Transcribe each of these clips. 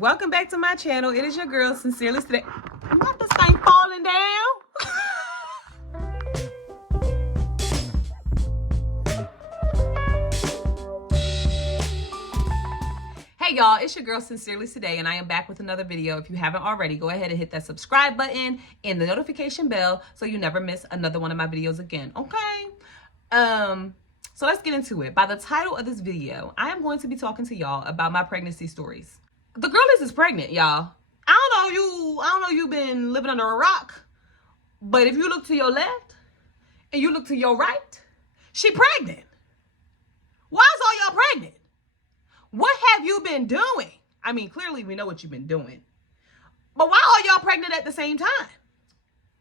Welcome back to my channel. It is your girl, Sincerely Today. Not this thing falling down. Hey y'all, it's your girl Sincerely Today, and I am back with another video. If you haven't already, go ahead and hit that subscribe button and the notification bell so you never miss another one of my videos again, okay? So let's get into it. By the title of this video, I am going to be talking to y'all about my pregnancy stories. The girl is pregnant, y'all. I don't know you've been living under a rock, but if you look to your left and you look to your right, she pregnant. Why is all y'all pregnant? What have you been doing? I mean, clearly we know what you've been doing, but why are y'all pregnant at the same time?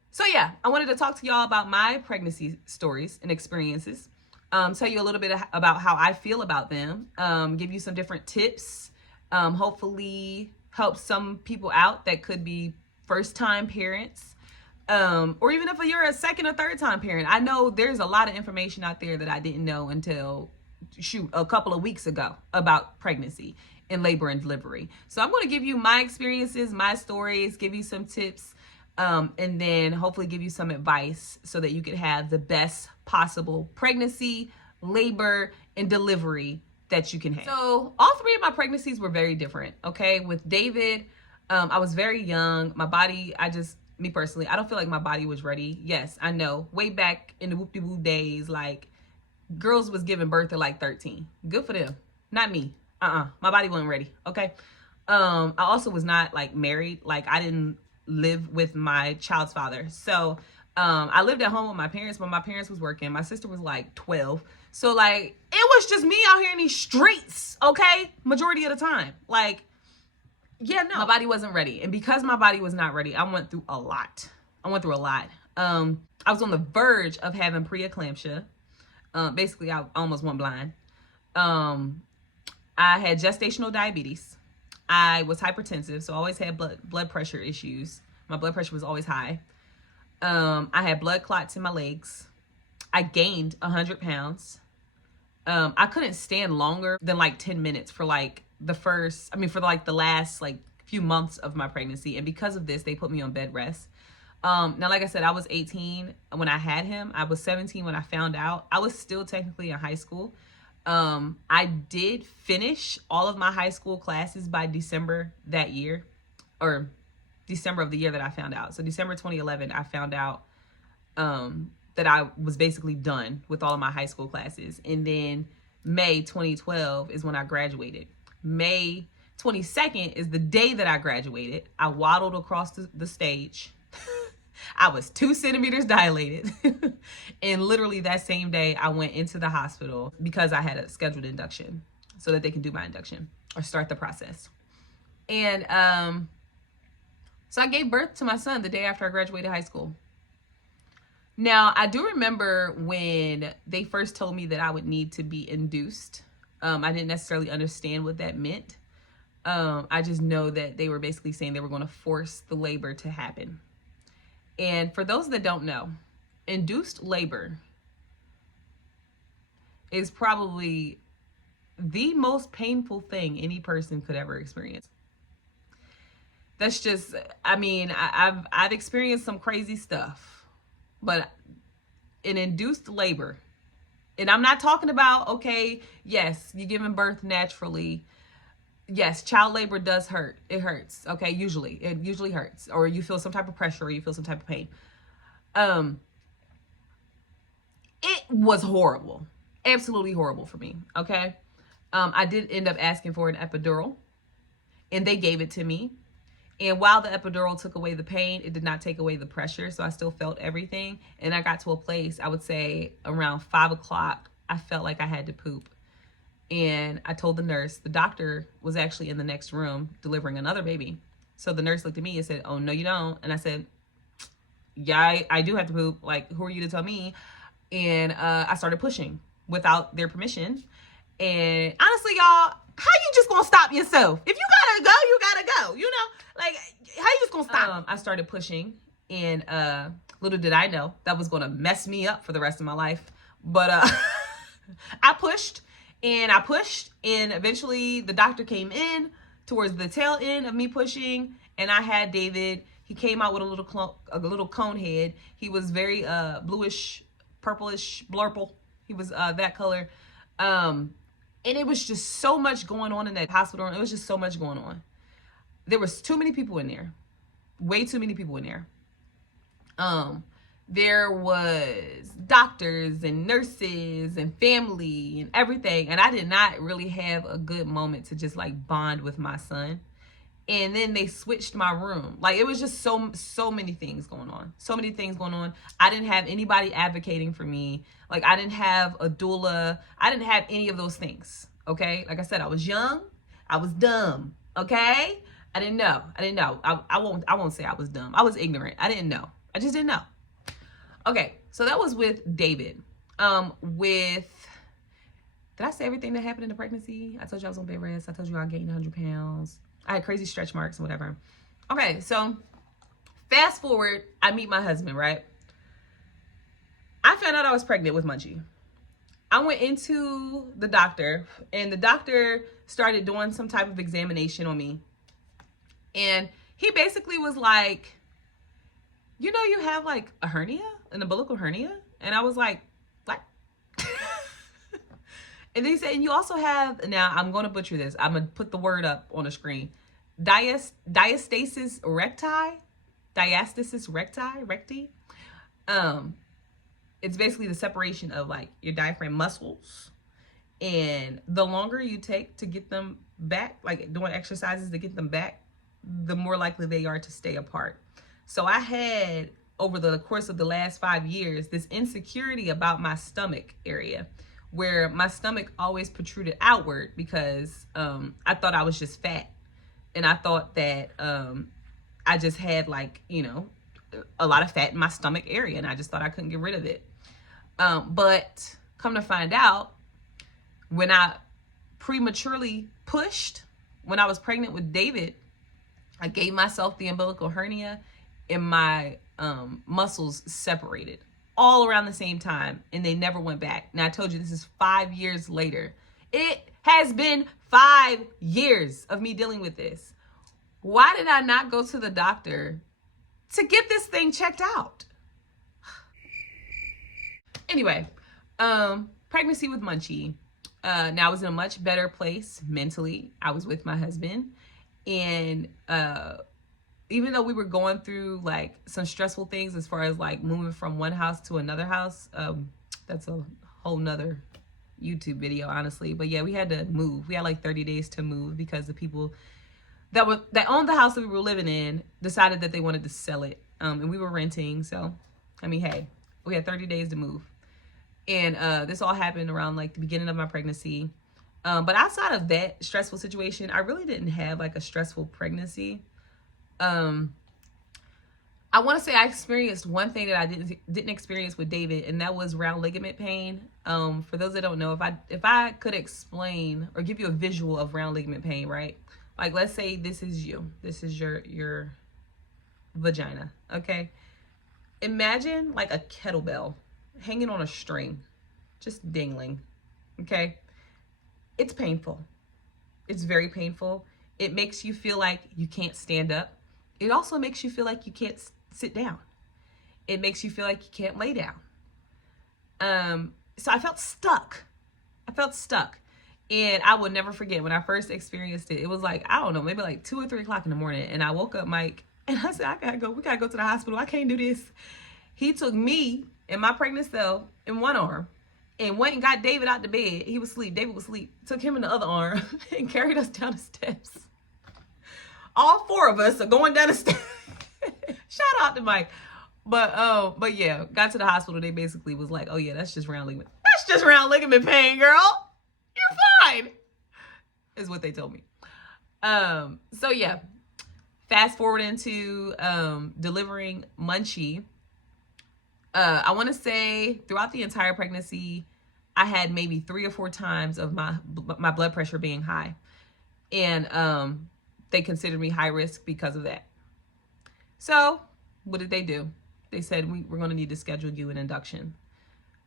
So yeah, I wanted to talk to y'all about my pregnancy stories and experiences, tell you a little bit about how I feel about them, give you some different tips, hopefully help some people out that could be first-time parents, or even if you're a second or third-time parent. I know there's a lot of information out there that I didn't know until a couple of weeks ago about pregnancy and labor and delivery. So I'm going to give you my experiences, my stories, give you some tips, and then hopefully give you some advice so that you can have the best possible pregnancy, labor, and delivery that you can have. So all three of my pregnancies were very different, okay? With David, I was very young. My body, me personally, I don't feel like my body was ready. Yes, I know. Way back in the whoop-de-woo days, like, girls was giving birth at like 13. Good for them. Not me. My body wasn't ready, okay? I also was not like married. Like, I didn't live with my child's father. So I lived at home with my parents, but my parents was working. My sister was like 12. So like, it was just me out here in these streets, okay? Majority of the time. Like, yeah, no. My body wasn't ready. And because my body was not ready, I went through a lot. I was on the verge of having preeclampsia. Basically, I almost went blind. I had gestational diabetes. I was hypertensive, so I always had blood pressure issues. My blood pressure was always high. I had blood clots in my legs. I gained 100 pounds. I couldn't stand longer than like 10 minutes for like the last like few months of my pregnancy. And because of this, they put me on bed rest. Now, like I said, I was 18 when I had him. I was 17 when I found out. I was still technically in high school. I did finish all of my high school classes by December that year, or December of the year that I found out. So December 2011, I found out that I was basically done with all of my high school classes. And then May 2012 is when I graduated. May 22nd is the day that I graduated. I waddled across the stage. I was 2 centimeters dilated. And literally that same day, I went into the hospital because I had a scheduled induction so that they can do my induction or start the process. And so I gave birth to my son the day after I graduated high school. Now, I do remember when they first told me that I would need to be induced. I didn't necessarily understand what that meant. I just know that they were basically saying they were going to force the labor to happen. And for those that don't know, induced labor is probably the most painful thing any person could ever experience. That's just, I mean, I've experienced some crazy stuff, but in induced labor, and I'm not talking about, okay, yes, you're giving birth naturally. Yes, child labor does hurt. It hurts. Okay, it usually hurts, or you feel some type of pressure, or you feel some type of pain. It was horrible, absolutely horrible for me. Okay, I did end up asking for an epidural, and they gave it to me. And while the epidural took away the pain, it did not take away the pressure, so I still felt everything. And I got to a place, I would say around 5 o'clock, I felt like I had to poop. And I told the nurse, the doctor was actually in the next room delivering another baby. So the nurse looked at me and said, "Oh, no, you don't." And I said, "Yeah, I do have to poop. Like, who are you to tell me?" And I started pushing without their permission. And honestly, y'all, how you just gonna stop yourself? If you gotta go, you gotta go. You know, like, how you just gonna stop? I started pushing, and little did I know that was gonna mess me up for the rest of my life. But I pushed. And I pushed, and eventually the doctor came in, towards the tail end of me pushing, and I had David. He came out with a little cone head. He was very bluish, purplish, blurple. He was that color. And it was just so much going on in that hospital. It was just so much going on. There was too many people in there. Way too many people in there. There was doctors and nurses and family and everything. And I did not really have a good moment to just like bond with my son. And then they switched my room. Like, it was just so many things going on. So many things going on. I didn't have anybody advocating for me. Like, I didn't have a doula. I didn't have any of those things. Okay? Like I said, I was young. I was dumb. Okay? I didn't know. I won't say I was dumb. I was ignorant. I didn't know. I just didn't know. Okay, so that was with David. Did I say everything that happened in the pregnancy? I told you I was on bed rest. I told you I gained 100 pounds. I had crazy stretch marks and whatever. Okay, so fast forward, I meet my husband, right? I found out I was pregnant with Munchie. I went into the doctor, and the doctor started doing some type of examination on me. And he basically was like, you know, you have like a hernia, an umbilical hernia? And I was like, what? And then he said, and you also have, now I'm going to butcher this. I'm going to put the word up on the screen. Diastasis recti. It's basically the separation of like your diaphragm muscles. And the longer you take to get them back, like doing exercises to get them back, the more likely they are to stay apart. So I had, over the course of the last 5 years, this insecurity about my stomach area, where my stomach always protruded outward because I thought I was just fat. And I thought that I just had like, you know, a lot of fat in my stomach area, and I just thought I couldn't get rid of it. But come to find out, when I prematurely pushed, when I was pregnant with David, I gave myself the umbilical hernia, and my muscles separated all around the same time, and they never went back. Now, I told you this is 5 years later. It has been 5 years of me dealing with this. Why did I not go to the doctor to get this thing checked out? Anyway, pregnancy with Munchie. Now I was in a much better place mentally. I was with my husband, and even though we were going through like some stressful things as far as like moving from one house to another house, that's a whole nother YouTube video, honestly. But yeah, we had to move. We had like 30 days to move because the people that owned the house that we were living in decided that they wanted to sell it, and we were renting. So, I mean, hey, we had 30 days to move, and this all happened around like the beginning of my pregnancy. But outside of that stressful situation, I really didn't have like a stressful pregnancy. I want to say I experienced one thing that I didn't experience with David, and that was round ligament pain. For those that don't know, if I could explain or give you a visual of round ligament pain, right? Like, let's say this is you. This is your vagina, okay? Imagine like a kettlebell hanging on a string, just dangling, okay? It's painful. It's very painful. It makes you feel like you can't stand up. It also makes you feel like you can't sit down. It makes you feel like you can't lay down. So I felt stuck. And I will never forget when I first experienced it. It was like, I don't know, maybe like 2 or 3 o'clock in the morning. And I woke up Mike, and I said, I gotta go. We gotta go to the hospital. I can't do this. He took me and my pregnant self in one arm and went and got David out the bed. He was asleep. David was asleep. Took him in the other arm and carried us down the steps. All 4 of us are going down the steps. Shout out to Mike. But yeah, got to the hospital. They basically was like, oh yeah, that's just round ligament. That's just round ligament pain, girl. You're fine, is what they told me. So yeah, fast forward into delivering Munchie. I want to say throughout the entire pregnancy, I had maybe 3 or 4 times of my blood pressure being high, and they considered me high risk because of that. So what did they do? They said, we're going to need to schedule you an induction,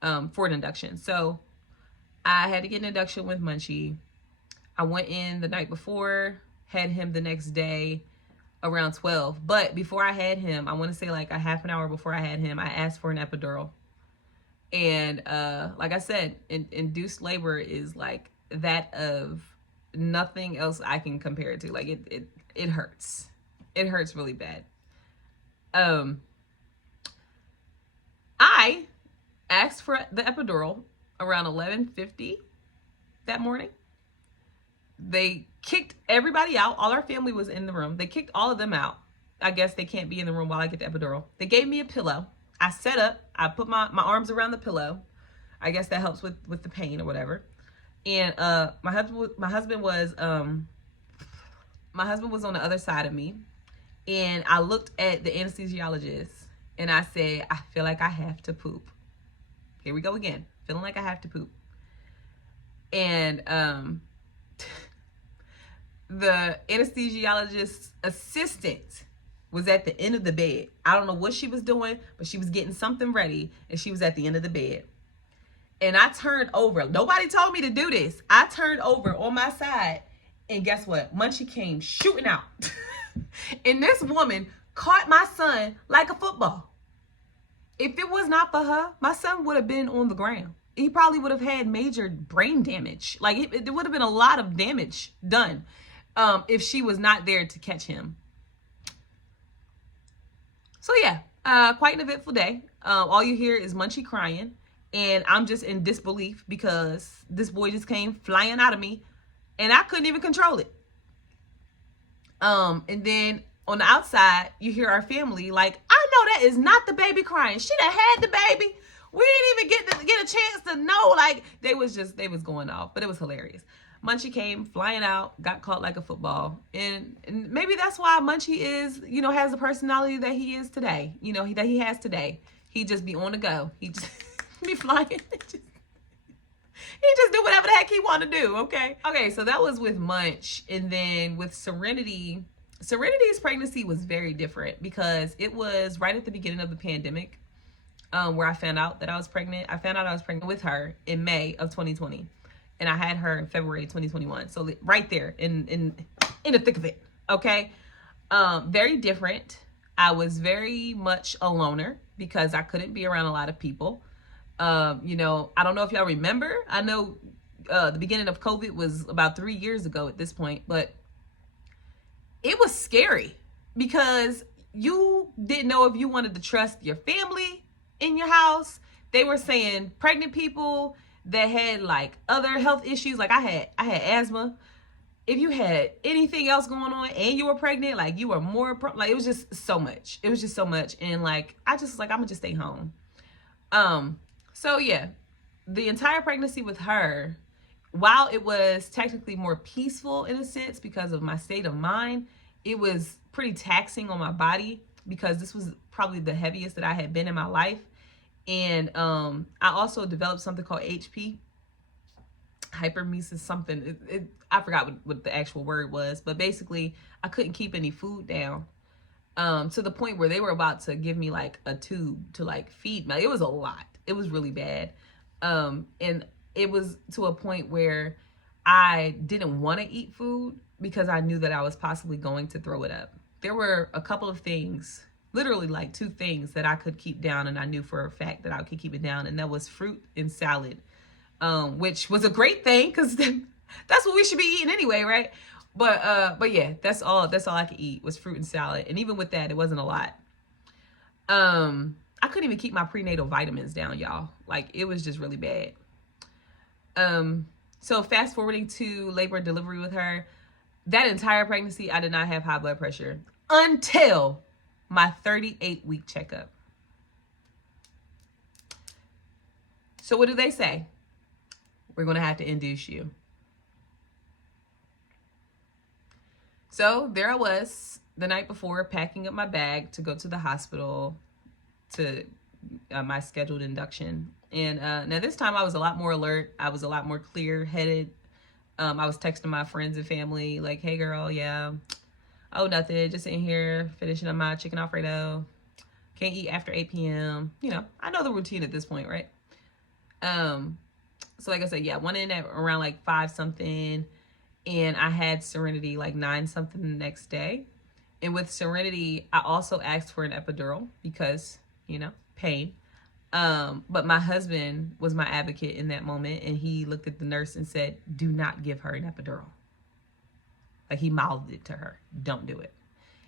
for an induction. So I had to get an induction with Munchie. I went in the night before, had him the next day around 12. But before I had him, I want to say like a half an hour before I had him, I asked for an epidural. And like I said, induced labor is like that of nothing else I can compare it to. Like it hurts. It hurts really bad. I asked for the epidural around 11:50 that morning. They kicked everybody out. All our family was in the room. They kicked all of them out. I guess they can't be in the room while I get the epidural. They gave me a pillow. I sat up. I put my arms around the pillow. I guess that helps with the pain or whatever. And my husband was on the other side of me. And I looked at the anesthesiologist and I said, I feel like I have to poop. Here we go again. Feeling like I have to poop. And the anesthesiologist's assistant was at the end of the bed. I don't know what she was doing, but she was getting something ready and she was at the end of the bed. And I turned over. Nobody told me to do this. I turned over on my side and guess what? Munchie came shooting out. And this woman caught my son like a football. If it was not for her, my son would have been on the ground. He probably would have had major brain damage. Like it would have been a lot of damage done if she was not there to catch him. So yeah, quite an eventful day. All you hear is Munchie crying. And I'm just in disbelief because this boy just came flying out of me and I couldn't even control it. And then on the outside, you hear our family like, I know that is not the baby crying. She done had the baby. We didn't even get a chance to know. Like they was going off, but it was hilarious. Munchie came flying out, got caught like a football. And maybe that's why Munchie is, has the personality that he is today, that he has today. He just be on the go. He just be flying. He just do whatever the heck he want to do, okay? Okay, so that was with Munch. And then with Serenity, Serenity's pregnancy was very different because it was right at the beginning of the pandemic where I found out that I was pregnant. I found out I was pregnant with her in May of 2020. And I had her in February 2021. So right there in the thick of it, okay? Very different. I was very much a loner because I couldn't be around a lot of people. I don't know if y'all remember. I know the beginning of COVID was about 3 years ago at this point, but it was scary because you didn't know if you wanted to trust your family in your house. They were saying pregnant people that had like other health issues, like I had asthma. If you had anything else going on and you were pregnant, like you were more like it was just so much. It was just so much, and like I just was like I'm gonna just stay home. So yeah, the entire pregnancy with her, while it was technically more peaceful in a sense because of my state of mind, it was pretty taxing on my body because this was probably the heaviest that I had been in my life. And I also developed something called HP, hypermesis something. I forgot what the actual word was, but basically I couldn't keep any food down. To the point where they were about to give me like a tube to like feed me. It was a lot. It was really bad. And it was to a point where I didn't want to eat food because I knew that I was possibly going to throw it up. There were a couple of things, literally like 2 things that I could keep down, and I knew for a fact that I could keep it down, and that was fruit and salad, which was a great thing because that's what we should be eating anyway, right? But yeah, that's all I could eat was fruit and salad. And even with that, it wasn't a lot. I couldn't even keep my prenatal vitamins down, y'all. Like it was just really bad. So fast forwarding to labor and delivery with her, that entire pregnancy, I did not have high blood pressure until my 38-week checkup. So what do they say? We're going to have to induce you. So there I was the night before packing up my bag to go to the hospital to my scheduled induction. And now this time I was a lot more alert. I was a lot more clear-headed. I was texting my friends and family like, hey girl, yeah. Oh, nothing. Just sitting here finishing up my chicken Alfredo. Can't eat after 8 p.m. I know the routine at this point, right? So like I said, yeah, went in at around like 5 something. and I had Serenity like 9 something the next day. And with Serenity, I also asked for an epidural because, you know, pain. But my husband was my advocate in that moment, and he looked at the nurse and said, "Do not give her an epidural." Like, he mouthed it to her, "Don't do it."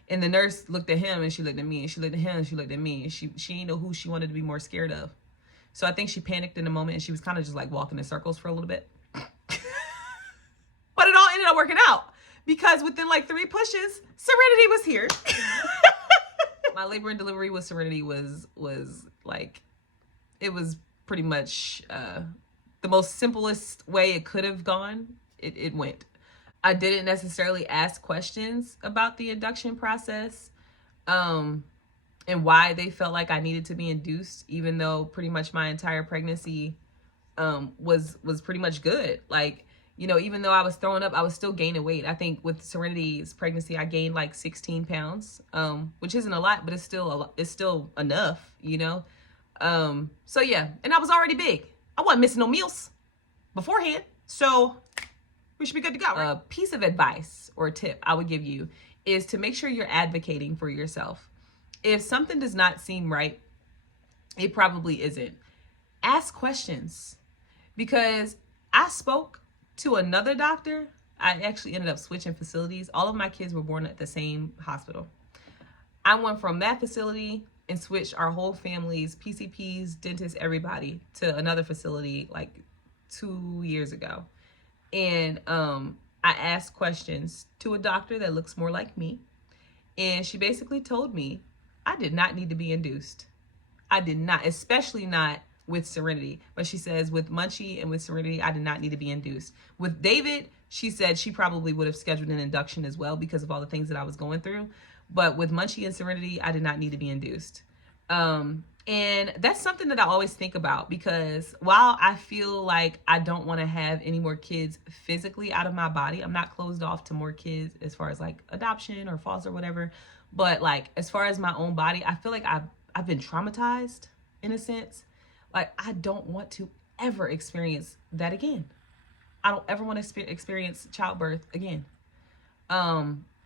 And the nurse looked at him, and she looked at me, and she looked at him, and she looked at me, and she didn't know who she wanted to be more scared of. So I think she panicked in the moment, and she was kind of just like walking in circles for a little bit. But it all ended up working out because within like 3 pushes, Serenity was here. My labor and delivery with Serenity was like, it was pretty much the most simplest way it could have gone. It went. I didn't necessarily ask questions about the induction process and why they felt like I needed to be induced, even though pretty much my entire pregnancy was pretty much good. Like, you know, even though I was throwing up, I was still gaining weight. I think with Serenity's pregnancy, I gained like 16 pounds, which isn't a lot, but it's still enough, you know? So yeah, and I was already big. I wasn't missing no meals beforehand. So we should be good to go. Right? A piece of advice or a tip I would give you is to make sure you're advocating for yourself. If something does not seem right, it probably isn't. Ask questions, because I spoke to another doctor. I actually ended up switching facilities. All of my kids were born at the same hospital. I went from that facility and switched our whole families, PCPs, dentists, everybody, to another facility like 2 years ago. And I asked questions to a doctor that looks more like me. And she basically told me I did not need to be induced. I did not, especially not with Serenity. But she says with Munchie and with Serenity, I did not need to be induced. With David, she said she probably would have scheduled an induction as well because of all the things that I was going through. But with Munchie and Serenity, I did not need to be induced. And that's something that I always think about, because while I feel like I don't want to have any more kids physically out of my body, I'm not closed off to more kids as far as like adoption or foster or whatever. But like, as far as my own body, I feel like I've been traumatized in a sense. Like, I don't want to ever experience that again. I don't ever want to experience childbirth again.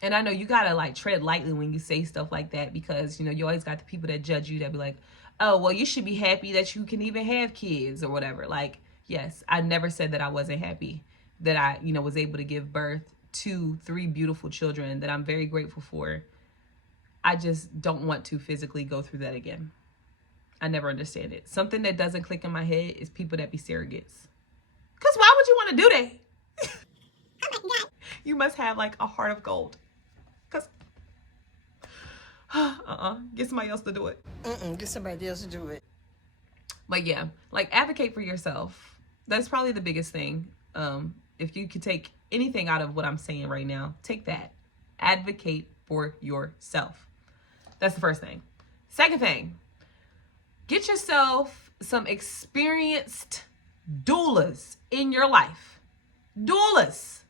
And I know you gotta like tread lightly when you say stuff like that, because, you know, you always got the people that judge you that be like, "Oh, well, you should be happy that you can even have kids," or whatever. Like, yes, I never said that I wasn't happy that I, you know, was able to give birth to 3 beautiful children that I'm very grateful for. I just don't want to physically go through that again. I never understand it. Something that doesn't click in my head is people that be surrogates. Because why would you want to do that? Oh my God. You must have like a heart of gold. Because, get somebody else to do it. Get somebody else to do it. But yeah, like, advocate for yourself. That's probably the biggest thing. If you could take anything out of what I'm saying right now, take that. Advocate for yourself. That's the first thing. Second thing, get yourself some experienced doulas in your life. Doulas.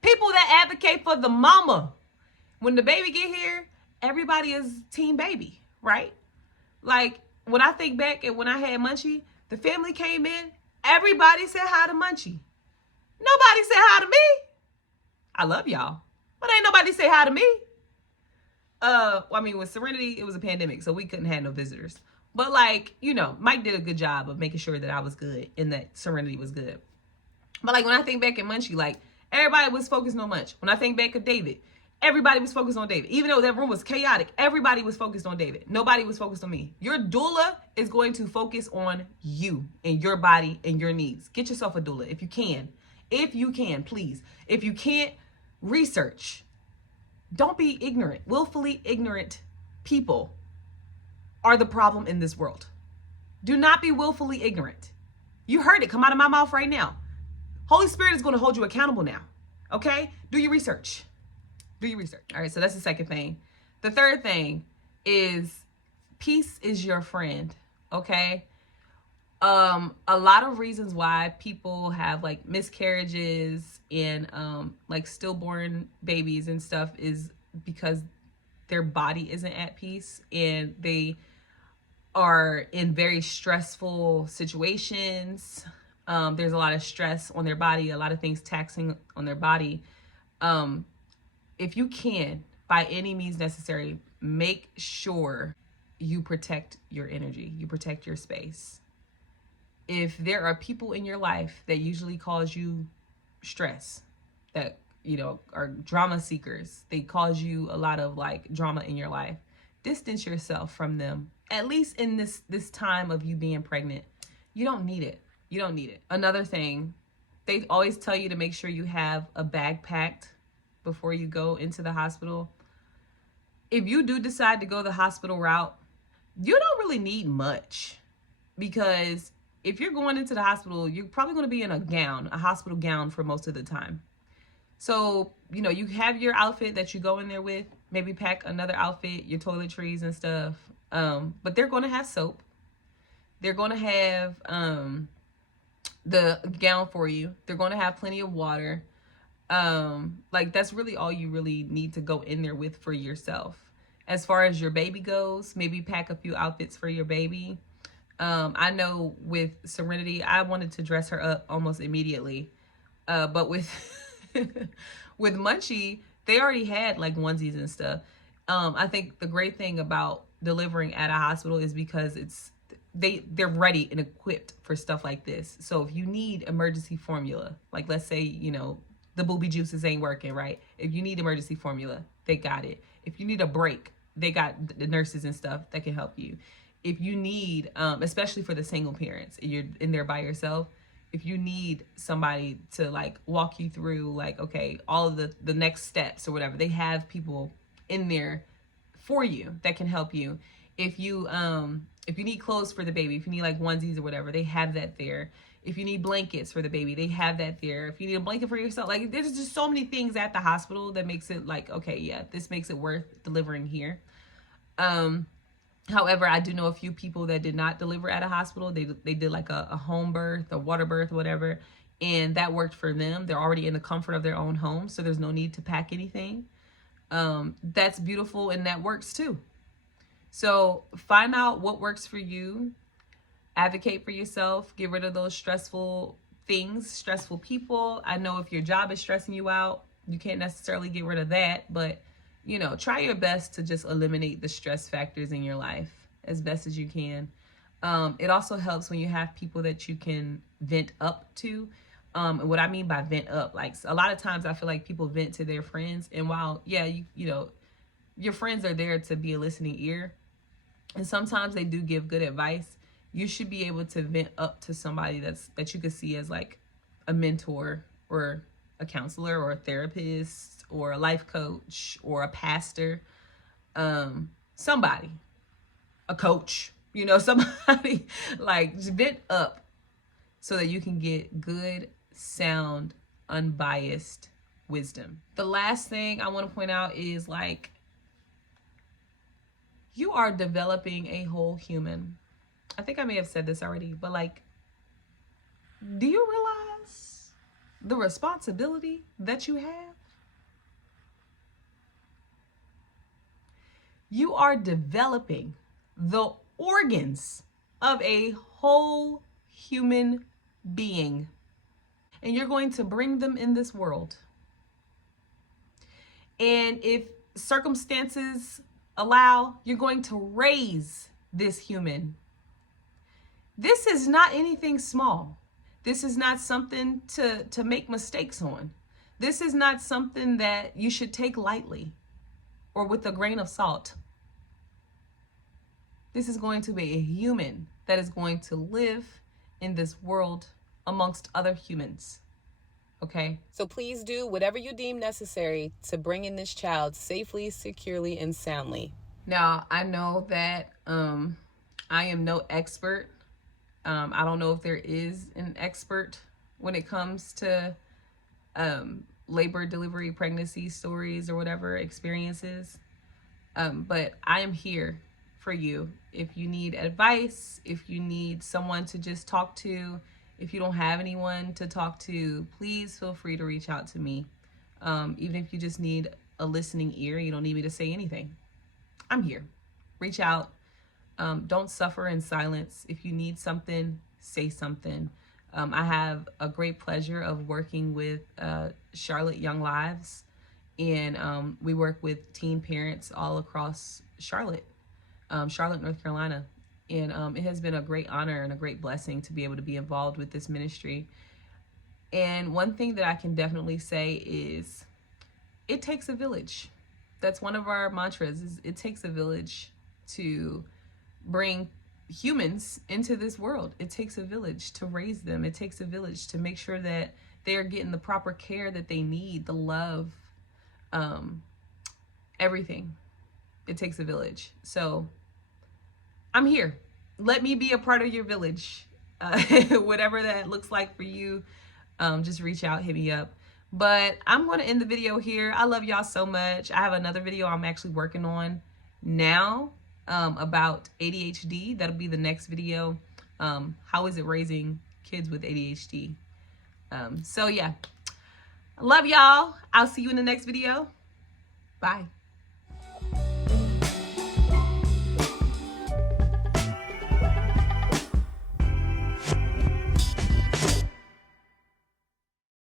People that advocate for the mama. When the baby get here, everybody is team baby, right? Like, when I think back at when I had Munchie, the family came in, everybody said hi to Munchie. Nobody said hi to me. I love y'all, but ain't nobody say hi to me. Well, I mean, with Serenity, it was a pandemic, so we couldn't have no visitors. But like, you know, Mike did a good job of making sure that I was good and that Serenity was good. But like, when I think back at Munchie, like, everybody was focused on Munch. When I think back at David, everybody was focused on David. Even though that room was chaotic, everybody was focused on David. Nobody was focused on me. Your doula is going to focus on you and your body and your needs. Get yourself a doula if you can. If you can, please. If you can't, research. Don't be ignorant. Willfully ignorant people are the problem in this world. Do not be willfully ignorant. You heard it come out of my mouth right now. Holy Spirit is going to hold you accountable now. Okay? Do your research. Do your research. All right, so that's the second thing. The third thing is peace is your friend. Okay? A lot of reasons why people have like miscarriages and like stillborn babies and stuff is because their body isn't at peace and they are in very stressful situations. There's a lot of stress on their body, a lot of things taxing on their body. If you can, by any means necessary, make sure you protect your energy, you protect your space. If there are people in your life that usually cause you stress, that, you know, are drama seekers, they cause you a lot of like drama in your life, distance yourself from them, at least in this time of you being pregnant. You don't need it. You don't need it. Another thing, they always tell you to make sure you have a bag packed before you go into the hospital. If you do decide to go the hospital route, you don't really need much, because if you're going into the hospital, you're probably going to be in a hospital gown for most of the time. So, you know, you have your outfit that you go in there with, maybe pack another outfit, your toiletries and stuff. But they're going to have soap. They're going to have the gown for you. They're going to have plenty of water. Like, that's really all you really need to go in there with for yourself. As far as your baby goes, maybe pack a few outfits for your baby. I know with Serenity, I wanted to dress her up almost immediately. But with with Munchie, they already had like onesies and stuff. I think the great thing about delivering at a hospital is because they're ready and equipped for stuff like this. So if you need emergency formula, like let's say, you know, the booby juices ain't working, right? If you need emergency formula, they got it. If you need a break, they got the nurses and stuff that can help you. If you need, especially for the single parents, you're in there by yourself, if you need somebody to like walk you through like, okay, all of the next steps or whatever, they have people in there for you that can help you. If you need clothes for the baby, if you need like onesies or whatever, they have that there. If you need blankets for the baby, they have that there. If you need a blanket for yourself, like there's just so many things at the hospital that makes it like, okay, yeah, this makes it worth delivering here. However, I do know a few people that did not deliver at a hospital. They did like a home birth, a water birth, whatever, and that worked for them. They're already in the comfort of their own home, so there's no need to pack anything. That's beautiful, and that works too. So find out what works for you. Advocate for yourself. Get rid of those stressful things, stressful people. I know if your job is stressing you out, you can't necessarily get rid of that, but you know, try your best to just eliminate the stress factors in your life as best as you can. It also helps when you have people that you can vent up to. And what I mean by vent up, like a lot of times I feel like people vent to their friends, and while, yeah, you know, your friends are there to be a listening ear, and sometimes they do give good advice, you should be able to vent up to somebody that you could see as like a mentor or a counselor or a therapist or a life coach or a pastor, somebody, a coach, you know, somebody like just vent up so that you can get good, sound, unbiased wisdom. The last thing I want to point out is like, you are developing a whole human. I think I may have said this already, but like, do you realize the responsibility that you have? You are developing the organs of a whole human being, and you're going to bring them in this world. And if circumstances allow, you're going to raise this human. This is not anything small. This is not something to make mistakes on. This is not something that you should take lightly or with a grain of salt. This is going to be a human that is going to live in this world amongst other humans. Okay? So please do whatever you deem necessary to bring in this child safely, securely, and soundly. Now, I know that I am no expert. I don't know if there is an expert when it comes to labor, delivery, pregnancy stories or whatever experiences. But I am here for you. If you need advice, if you need someone to just talk to, if you don't have anyone to talk to, please feel free to reach out to me. Even if you just need a listening ear, you don't need me to say anything. I'm here. Reach out. Don't suffer in silence. If you need something, say something. I have a great pleasure of working with Charlotte Young Lives, and we work with teen parents all across Charlotte, North Carolina. And it has been a great honor and a great blessing to be able to be involved with this ministry. And one thing that I can definitely say is it takes a village. That's one of our mantras, is it takes a village to bring humans into this world. It takes a village to raise them. It takes a village to make sure that they're getting the proper care that they need, the love, everything. It takes a village. So I'm here. Let me be a part of your village. Whatever that looks like for you, just reach out, hit me up. But I'm going to end the video here. I love y'all so much. I have another video I'm actually working on now about ADHD. That'll be the next video. How is it raising kids with ADHD? So yeah, I love y'all. I'll see you in the next video. Bye.